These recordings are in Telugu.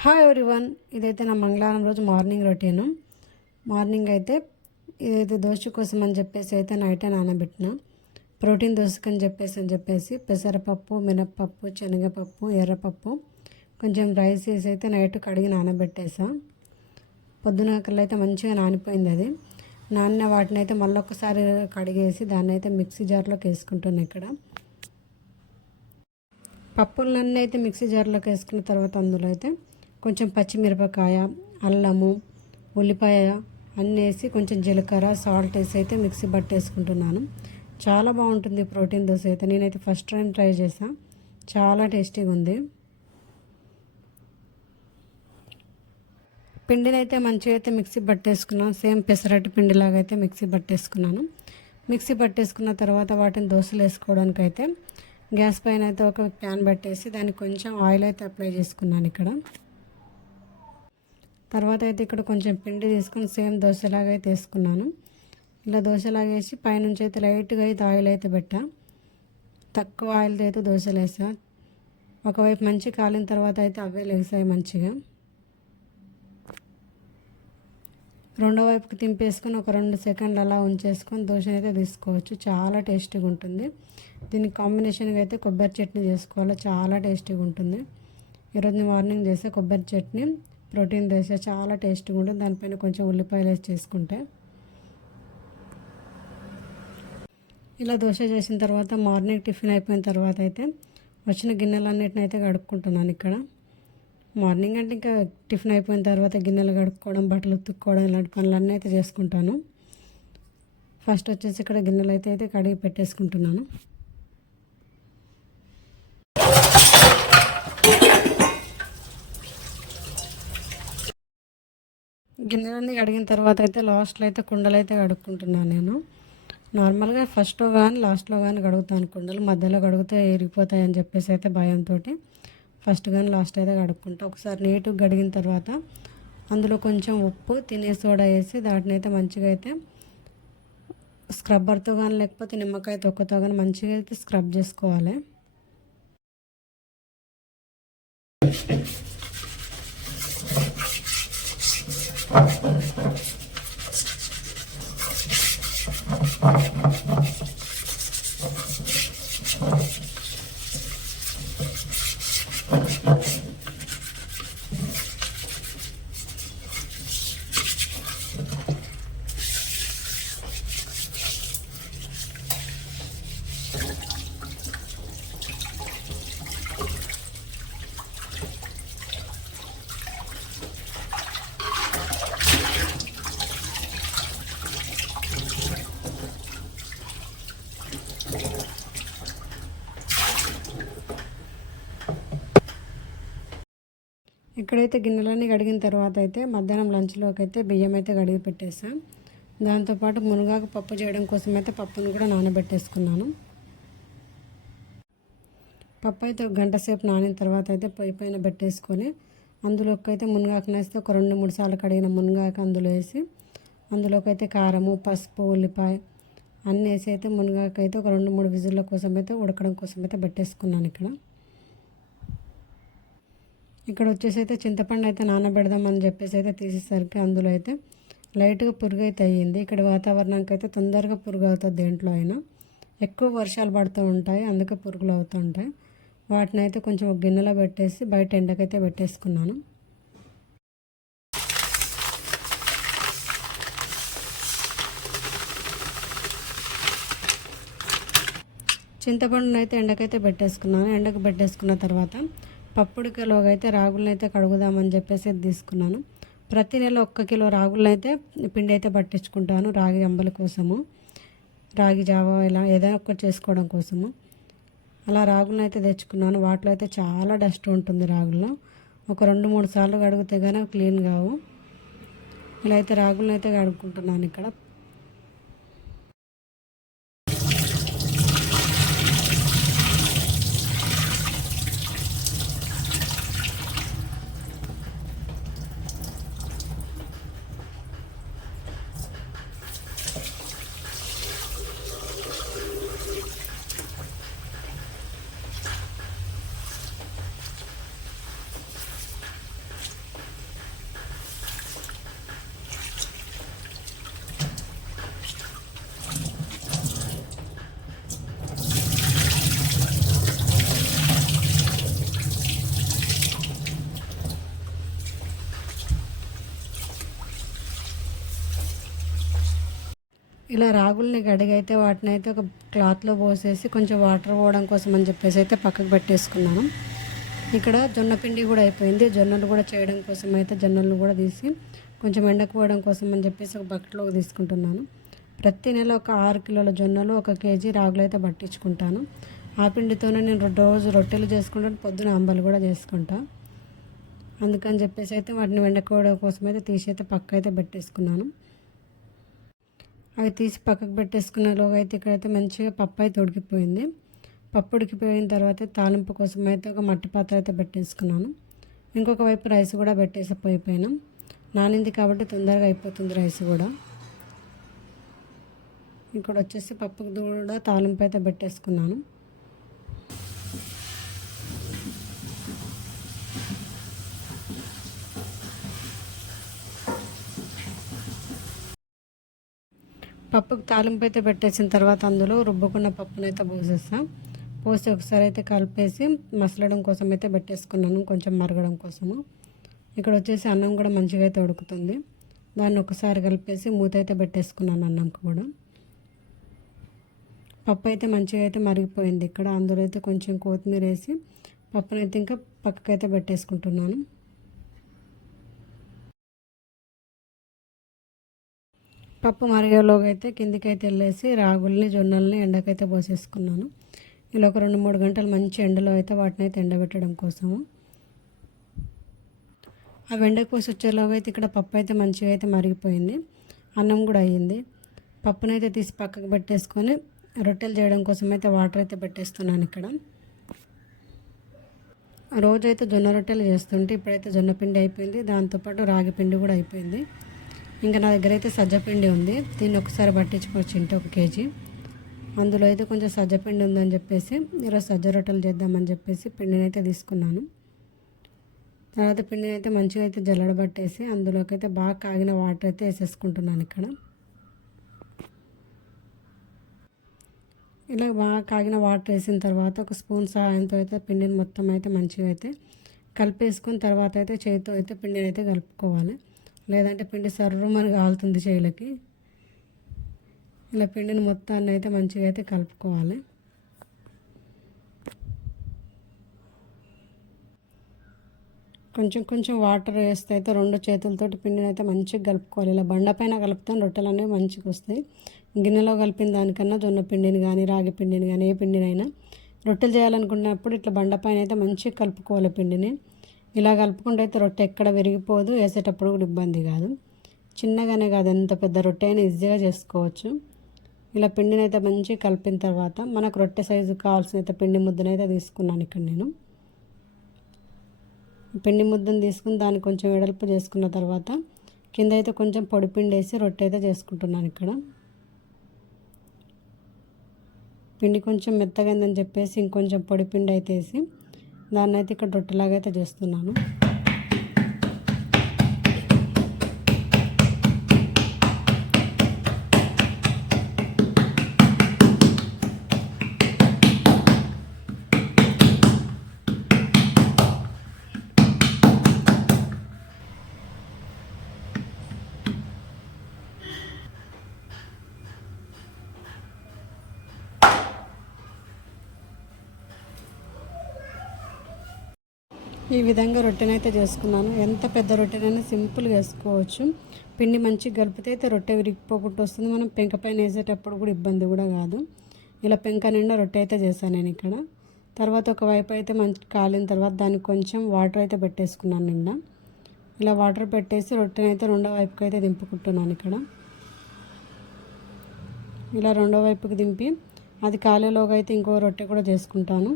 హాయ్ ఎవ్రీవన్ ఇదైతే నా మంగళవారం రోజు మార్నింగ్ రొటీను. మార్నింగ్ అయితే ఇదైతే దోశ కోసం అని చెప్పేసి అయితే నైటే నానబెట్టిన ప్రోటీన్ దోశకని చెప్పేసి అని చెప్పేసి పెసరపప్పు మినప్పప్పు శనగపప్పు ఎర్రపప్పు కొంచెం రైస్ వేసి అయితే నైట్ కడిగి నానబెట్టేసా. పొద్దున కల్లా అయితే మంచిగా నానిపోయింది అది. నానిన వాటిని అయితే మళ్ళీ ఒకసారి కడిగేసి దాన్ని అయితే మిక్సీ జార్లోకి వేసుకుంటున్నాను ఇక్కడ. పప్పులన్నీ అయితే మిక్సీ జార్లోకి వేసుకున్న తర్వాత అందులో అయితే కొంచెం పచ్చిమిరపకాయ అల్లము ఉల్లిపాయ అన్నీ వేసి కొంచెం జీలకర్ర సాల్ట్ వేసి అయితే మిక్సీ పట్టేసుకుంటున్నాను. చాలా బాగుంటుంది ప్రోటీన్ దోశ అయితే. నేనైతే ఫస్ట్ టైం ట్రై చేశాను చాలా టేస్టీగా ఉంది. పిండిని అయితే మంచిగా అయితే మిక్సీ పట్టేసుకున్నాను. సేమ్ పెసరట్టు పిండిలాగా అయితే మిక్సీ పట్టేసుకున్నాను. మిక్సీ పట్టేసుకున్న తర్వాత వాటిని దోశలు వేసుకోవడానికి అయితే గ్యాస్ పైన అయితే ఒక ప్యాన్ పెట్టేసి దానికి కొంచెం ఆయిల్ అయితే అప్లై చేసుకున్నాను ఇక్కడ. తర్వాత అయితే ఇక్కడ కొంచెం పిండి తీసుకుని సేమ్ దోశలాగా అయితే వేసుకున్నాను. ఇలా దోశలాగా వేసి పైనుంచి అయితే లైట్గా అయితే ఆయిల్ అయితే పెట్టా. తక్కువ ఆయిల్తో అయితే దోశలు వేసా. ఒకవైపు మంచి కాలిన తర్వాత అయితే అవే లేసాయి మంచిగా. రెండో వైపుకి తింపేసుకొని ఒక రెండు సెకండ్లు అలా ఉంచేసుకొని దోశ అయితే తీసుకోవచ్చు. చాలా టేస్టీగా ఉంటుంది. దీనికి కాంబినేషన్గా అయితే కొబ్బరి చట్నీ చేసుకోవాలి చాలా టేస్టీగా ఉంటుంది. ఈరోజు మార్నింగ్ చేసే కొబ్బరి చట్నీ. ప్రోటీన్ దోశ చాలా టేస్ట్గా ఉంటుంది. దానిపైన కొంచెం ఉల్లిపాయలు వేసి చేసుకుంటే. ఇలా దోశ చేసిన తర్వాత మార్నింగ్ టిఫిన్ అయిపోయిన తర్వాత అయితే వచ్చిన గిన్నెలన్నిటిని అయితే కడుక్కుంటున్నాను ఇక్కడ. మార్నింగ్ అంటే ఇంకా టిఫిన్ అయిపోయిన తర్వాత గిన్నెలు కడుక్కోవడం బట్టలు ఉతుక్కోవడం ఇలాంటి పనులన్నీ అయితే చేసుకుంటాను. ఫస్ట్ వచ్చేసి ఇక్కడ గిన్నెలు అయితే అయితే కడిగి పెట్టేసుకుంటున్నాను. గిన్నెలన్నీ కడిగిన తర్వాత అయితే లాస్ట్లో అయితే కుండలు అయితే కడుక్కుంటున్నాను నేను. నార్మల్గా ఫస్ట్లో కానీ లాస్ట్లో కానీ కడుగుతాను కుండలు. మధ్యలో కడిగితే ఏరిగిపోతాయని చెప్పేసి అయితే భయంతో ఫస్ట్ కానీ లాస్ట్ అయితే కడుక్కుంటా. ఒకసారి నీటు కడిగిన తర్వాత అందులో కొంచెం ఉప్పు తినే సోడా వేసి దాటిని అయితే మంచిగా అయితే స్క్రబ్బర్తో కానీ లేకపోతే నిమ్మకాయ తొక్కతో కానీ మంచిగా అయితే స్క్రబ్ చేసుకోవాలి. Thank you. ఇక్కడైతే గిన్నెలన్నీ కడిగిన తర్వాత అయితే మధ్యాహ్నం లంచ్లోకి అయితే బియ్యం అయితే కడిగి పెట్టేసాం. దాంతోపాటు మునగాకు పప్పు చేయడం కోసం అయితే పప్పును కూడా నానబెట్టేసుకున్నాను. పప్పు అయితే ఒక గంట సేపు నానిన తర్వాత అయితే పొయ్యి పైన పెట్టేసుకొని అందులోకి అయితే మునగాకు వేస్తే ఒక రెండు మూడు సార్లు కడిగిన మునగాకు అందులో వేసి అందులోకి అయితే కారము పసుపు ఉల్లిపాయ అన్నీ వేసి అయితే మునగాకు అయితే ఒక రెండు మూడు విజిల్ల కోసం అయితే ఉడకడం కోసం అయితే పెట్టేసుకున్నాను ఇక్కడ. ఇక్కడ వచ్చేసి అయితే చింతపండు అయితే నానబెడదామని చెప్పేసి అయితే తీసేసరికి అందులో అయితే లైట్గా పురుగు అయితే అయ్యింది. ఇక్కడ వాతావరణానికి అయితే తొందరగా పురుగు అవుతుంది దేంట్లో అయినా. ఎక్కువ వర్షాలు పడుతూ ఉంటాయి అందుకే పురుగులు అవుతూ ఉంటాయి. వాటిని అయితే కొంచెం ఒక గిన్నెలో పెట్టేసి బయట ఎండకైతే పెట్టేసుకున్నాను. చింతపండునైతే ఎండకైతే పెట్టేసుకున్నాను. ఎండకు పెట్టేసుకున్న తర్వాత పప్పుడికలోగా అయితే రాగులను అయితే కడుగుదామని చెప్పేసి తీసుకున్నాను. ప్రతి నెల ఒక్క కిలో రాగులను అయితే పిండి అయితే పట్టించుకుంటాను రాగి అంబల కోసము. రాగి జావా ఇలా ఏదైనా ఒకటి చేసుకోవడం కోసము. అలా రాగులను అయితే తెచ్చుకున్నాను. వాటిలో అయితే చాలా డస్ట్ ఉంటుంది రాగుల్లో. ఒక రెండు మూడు సార్లు కడిగితే కానీ క్లీన్ కావు. ఇలా అయితే రాగులను అయితే కడుక్కుంటున్నాను ఇక్కడ. ఇలా రాగుల్ని గడిగైతే వాటిని అయితే ఒక క్లాత్లో పోసేసి కొంచెం వాటర్ పోవడం కోసం అని చెప్పేసి అయితే పక్కకు పెట్టేసుకున్నాను. ఇక్కడ జొన్న పిండి కూడా అయిపోయింది. జొన్నలు కూడా చేయడం కోసం అయితే జొన్నలు కూడా తీసి కొంచెం ఎండకపోవడం కోసం అని చెప్పేసి ఒక బకెట్లోకి తీసుకుంటున్నాను. ప్రతి నెల ఒక ఆరు కిలోల జొన్నలు ఒక కేజీ రాగులు అయితే పట్టించుకుంటాను. ఆ పిండితోనే నేను రోజు రొట్టెలు చేసుకుంటాను పొద్దున అంబలు కూడా చేసుకుంటా. అందుకని చెప్పేసి అయితే వాటిని వెండకోవడం కోసం అయితే తీసి అయితే పక్క అయితే పెట్టేసుకున్నాను. అవి తీసి పక్కకు పెట్టేసుకునేలోగా అయితే ఇక్కడైతే మంచిగా పప్పు అయితే ఉడికిపోయింది. పప్పు ఉడికిపోయిన తర్వాత తాలింపు కోసం అయితే ఒక మట్టి పాత్ర అయితే పెట్టేసుకున్నాను. ఇంకొక వైపు రైస్ కూడా పెట్టేసి పోయిపోయినాం. నానింది కాబట్టి తొందరగా అయిపోతుంది రైస్ కూడా. ఇక్కడ వచ్చేసి పప్పుకు కూడా తాలింపు అయితే పెట్టేసుకున్నాను. పప్పుకు తాలింపు అయితే పెట్టేసిన తర్వాత అందులో రుబ్బుకున్న పప్పునైతే పోసేస్తాం. పోసి ఒకసారి అయితే కలిపేసి మసలడం కోసం అయితే పెట్టేసుకున్నాను కొంచెం మరగడం కోసము. ఇక్కడ వచ్చేసి అన్నం కూడా మంచిగా అయితే ఉడుకుతుంది. దాన్ని ఒకసారి కలిపేసి మూత అయితే పెట్టేసుకున్నాను అన్నం కూడా. పప్పు అయితే మంచిగా అయితే మరిగిపోయింది. ఇక్కడ అందులో అయితే కొంచెం కొత్తిమీర వేసి పప్పునైతే ఇంకా పక్కకైతే పెట్టేసుకుంటున్నాను. పప్పు మరిగేలోగా అయితే కిందికైతే వెళ్ళేసి రాగుల్ని జొన్నల్ని ఎండకైతే పోసేసుకున్నాను. ఇలా ఒక రెండు మూడు గంటలు మంచి ఎండలో అయితే వాటిని అయితే ఎండబెట్టడం కోసము. ఆ ఎండకు పోసి వచ్చేలోగా అయితే ఇక్కడ పప్పు అయితే మంచిగా అయితే మరిగిపోయింది. అన్నం కూడా అయ్యింది. పప్పునైతే తీసి పక్కకు పెట్టేసుకొని రొట్టెలు చేయడం కోసం అయితే వాటర్ అయితే పెట్టేస్తున్నాను ఇక్కడ. రోజైతే జొన్న రొట్టెలు చేస్తుంటే ఇప్పుడైతే జొన్న పిండి అయిపోయింది. దాంతోపాటు రాగి పిండి కూడా అయిపోయింది. ఇంకా నా దగ్గర అయితే సజ్జపిండి ఉంది. దీన్ని ఒకసారి పట్టించుకోవచ్చు ఇంటి ఒక కేజీ. అందులో అయితే కొంచెం సజ్జపిండి ఉందని చెప్పేసి ఈరోజు సజ్జ రొట్టెలు చేద్దామని చెప్పేసి పిండిని అయితే తీసుకున్నాను. తర్వాత పిండిని అయితే మంచిగా అయితే జల్లడబట్టేసి అందులోకి అయితే బాగా కాగిన వాటర్ అయితే వేసేసుకుంటున్నాను ఇక్కడ. ఇలా బాగా కాగిన వాటర్ వేసిన తర్వాత ఒక స్పూన్ సహాయంతో అయితే పిండిని మొత్తం అయితే మంచిగా అయితే కలిపేసుకున్న తర్వాత అయితే చేతితో అయితే పిండిని అయితే కలుపుకోవాలి. లేదంటే పిండి సర్రమని కాలుతుంది చేయిలకి ఇలా పిండిని మొత్తాన్ని అయితే మంచిగా అయితే కలుపుకోవాలి. కొంచెం కొంచెం వాటర్ వేస్తే అయితే రెండు చేతులతోటి పిండిని అయితే మంచిగా కలుపుకోవాలి. ఇలా బండపైన కలుపుతాం రొట్టెలు అనేవి మంచిగా వస్తాయి. గిన్నెలో కలిపిన దానికన్నా జొన్న పిండిని కానీ రాగి పిండిని కానీ ఏ పిండినైనా రొట్టెలు చేయాలనుకున్నప్పుడు ఇట్లా బండపైన అయితే మంచిగా కలుపుకోవాలి పిండిని. ఇలా కలుపుకుంటే అయితే రొట్టె ఎక్కడ విరిగిపోదు వేసేటప్పుడు కూడా ఇబ్బంది కాదు. చిన్నగానే కాదు ఎంత పెద్ద రొట్టె అయినా ఈజీగా చేసుకోవచ్చు. ఇలా పిండిని అయితే మంచిగా కలిపిన తర్వాత మనకు రొట్టె సైజు కావాల్సిన అయితే పిండి ముద్దనైతే తీసుకున్నాను ఇక్కడ నేను. పిండి ముద్దను తీసుకుని దాన్ని కొంచెం వెడల్పు చేసుకున్న తర్వాత కింద అయితే కొంచెం పొడి పిండి వేసి రొట్టె అయితే చేసుకుంటున్నాను ఇక్కడ. పిండి కొంచెం మెత్తగా చెప్పేసి ఇంకొంచెం పొడి పిండి అయితే వేసి దాన్ని అయితే ఇక్కడ రొట్టెలాగా అయితే చేస్తున్నాను. ఈ విధంగా రొట్టెనైతే చేసుకున్నాను. ఎంత పెద్ద రొట్టెనైనా సింపుల్గా వేసుకోవచ్చు. పిండి మంచిగా కలిపితే అయితే రొట్టె విరిగిపోకుండా వస్తుంది. మనం పెంక పైన వేసేటప్పుడు కూడా ఇబ్బంది కూడా కాదు. ఇలా పెంక నిండా రొట్టె అయితే చేశాను నేను ఇక్కడ. తర్వాత ఒక వైపు అయితే మంచి కాలిన తర్వాత దానికి కొంచెం వాటర్ అయితే పెట్టేసుకున్నాను నిండా. ఇలా వాటర్ పెట్టేసి రొట్టెనైతే రెండో వైపుకి అయితే దింపుకుంటున్నాను ఇక్కడ. ఇలా రెండో వైపుకి దింపి అది కాలేలోగా అయితే ఇంకో రొట్టె కూడా చేసుకుంటాను.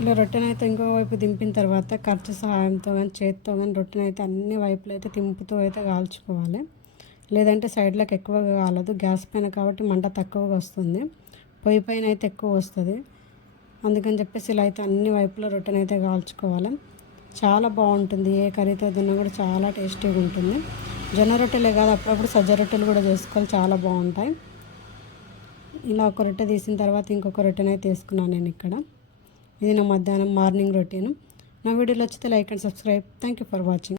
ఇలా రొట్టెనైతే ఇంకో వైపు దింపిన తర్వాత ఖర్చు సహాయంతో కానీ చేతితో కానీ రొట్టెనైతే అన్ని వైపులు అయితే తింపుతూ అయితే కాల్చుకోవాలి. లేదంటే సైడ్లకు ఎక్కువగా కాలదు. గ్యాస్ పైన కాబట్టి మంట తక్కువగా వస్తుంది. పొయ్యి పైన అయితే ఎక్కువ వస్తుంది. అందుకని చెప్పేసి ఇలా అయితే అన్ని వైపులో రొట్టెనైతే కాల్చుకోవాలి. చాలా బాగుంటుంది. ఏ కర్రీతో తిన్నా కూడా చాలా టేస్టీగా ఉంటుంది. జొన్న రొట్టెలే కాదు అప్పుడప్పుడు సజ్జ రొట్టెలు కూడా చేసుకోవాలి చాలా బాగుంటాయి. ఇలా ఒక రొట్టె తీసిన తర్వాత ఇంకొక రొట్టెనైతే వేసుకున్నాను నేను ఇక్కడ. ఇది నా మధ్యాహ్నం మార్నింగ్ రొటీన్. నా వీడియోలు వచ్చితే like and subscribe. Thank you for watching